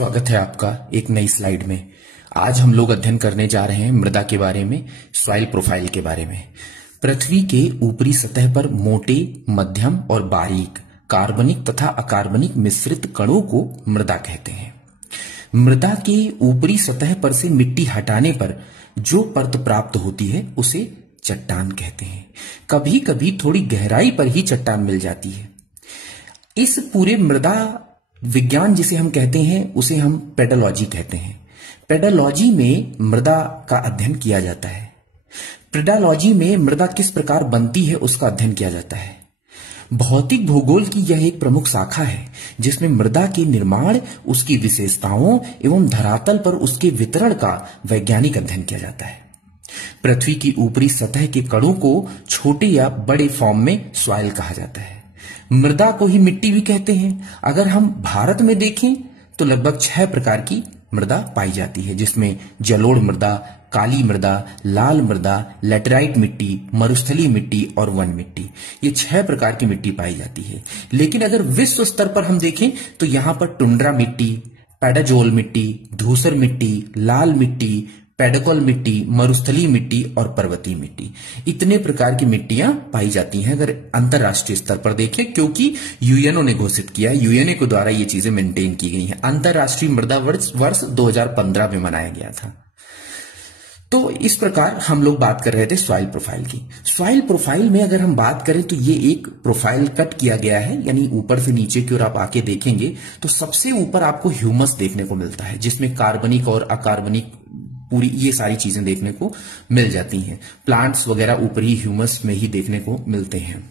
स्वागत है आपका एक नई स्लाइड में। आज हम लोग अध्ययन करने जा रहे हैं मृदा के बारे में, सॉइल प्रोफाइल के बारे में। पृथ्वी के ऊपरी सतह पर मोटे, मध्यम और बारीक कार्बनिक तथा अकार्बनिक मिश्रित कणों को मृदा कहते हैं। मृदा के ऊपरी सतह पर से मिट्टी हटाने पर जो परत प्राप्त होती है उसे चट्टान कहते हैं। कभी कभी थोड़ी गहराई पर ही चट्टान मिल जाती है। इस पूरे मृदा विज्ञान जिसे हम कहते हैं उसे हम पेडोलॉजी कहते हैं। पेडोलॉजी में मृदा का अध्ययन किया जाता है। पेडोलॉजी में मृदा किस प्रकार बनती है उसका अध्ययन किया जाता है। भौतिक भूगोल की यह एक प्रमुख शाखा है जिसमें मृदा के निर्माण, उसकी विशेषताओं एवं धरातल पर उसके वितरण का वैज्ञानिक अध्ययन किया जाता है। पृथ्वी की ऊपरी सतह के कणों को छोटे या बड़े फॉर्म में सॉइल कहा जाता है। मृदा को ही मिट्टी भी कहते हैं। अगर हम भारत में देखें तो लगभग 6 प्रकार की मृदा पाई जाती है, जिसमें जलोढ़ मृदा, काली मृदा, लाल मृदा, लेटराइट मिट्टी, मरुस्थलीय मिट्टी और वन मिट्टी। ये 6 प्रकार की मिट्टी पाई जाती है। लेकिन अगर विश्व स्तर पर हम देखें तो यहां पर टुंड्रा मिट्टी, पेडाजोल मिट्टी, धूसर मिट्टी, लाल मिट्टी, पेडोकल मिट्टी, मरुस्थलीय मिट्टी और पर्वतीय मिट्टी, इतने प्रकार की मिट्टियां पाई जाती हैं अगर अंतरराष्ट्रीय स्तर पर देखें, क्योंकि यूएनओ ने घोषित किया है, यूएनओ के द्वारा ये चीजें मेंटेन की गई हैं। अंतरराष्ट्रीय मृदा वर्ष 2015 में मनाया गया था। तो इस प्रकार हम लोग बात कर रहे थे सॉइल प्रोफाइल की। सॉइल प्रोफाइल में अगर हम बात करें तो ये एक प्रोफाइल कट किया गया है, यानी ऊपर से नीचे की ओर आप आके देखेंगे तो सबसे ऊपर आपको ह्यूमस देखने को मिलता है, जिसमें कार्बनिक और अकार्बनिक पूरी ये सारी चीजें देखने को मिल जाती हैं। प्लांट्स वगैरह ऊपरी ह्यूमस में ही देखने को मिलते हैं।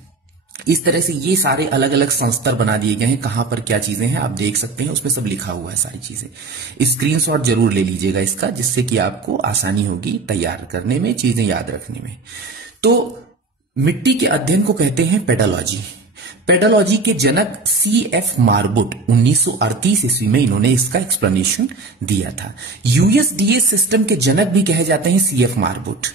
इस तरह से ये सारे अलग अलग संस्तर बना दिए गए हैं। कहां पर क्या चीजें हैं आप देख सकते हैं, उसमें सब लिखा हुआ है सारी चीजें। स्क्रीनशॉट जरूर ले लीजिएगा इसका, जिससे कि आपको आसानी होगी तैयार करने में, चीजें याद रखने में। तो मिट्टी के अध्ययन को कहते हैं पेडोलॉजी। पेडोलॉजी के जनक C.F. मार्बुट 1938 ईस्वी में इन्होंने इसका एक्सप्लेनेशन दिया था। USDA सिस्टम के जनक भी कहे जाते हैं C.F. मार्बुट।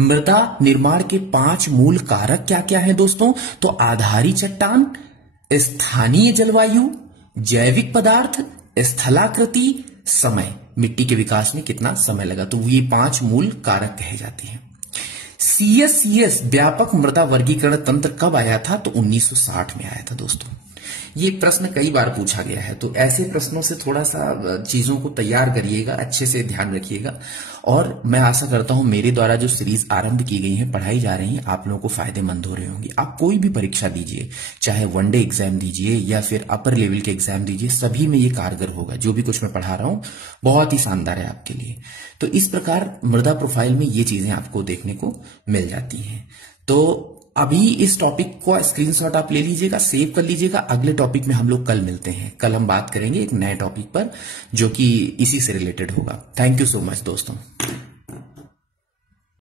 मृदा निर्माण के 5 मूल कारक क्या क्या हैं दोस्तों? तो आधारी चट्टान, स्थानीय जलवायु, जैविक पदार्थ, स्थलाकृति, समय, मिट्टी के विकास में कितना समय लगा, तो ये 5 मूल कारक कहे जाते हैं। CSCS व्यापक मृदा वर्गीकरण तंत्र कब आया था? तो 1960 में आया था दोस्तों। ये प्रश्न कई बार पूछा गया है, तो ऐसे प्रश्नों से थोड़ा सा चीजों को तैयार करिएगा, अच्छे से ध्यान रखिएगा। और मैं आशा करता हूं मेरे द्वारा जो सीरीज आरंभ की गई है, पढ़ाई जा रही है, आप लोगों को फायदेमंद हो रही होंगी। आप कोई भी परीक्षा दीजिए, चाहे वनडे एग्जाम दीजिए या फिर अपर लेवल के एग्जाम दीजिए, सभी में ये कारगर होगा। जो भी कुछ मैं पढ़ा रहा हूं बहुत ही शानदार है आपके लिए। तो इस प्रकार मृदा प्रोफाइल में ये चीजें आपको देखने को मिल जाती हैं। तो अभी इस टॉपिक को स्क्रीनशॉट आप ले लीजिएगा, सेव कर लीजिएगा। अगले टॉपिक में हम लोग कल मिलते हैं। कल हम बात करेंगे एक नए टॉपिक पर जो कि इसी से रिलेटेड होगा। थैंक यू सो मच दोस्तों।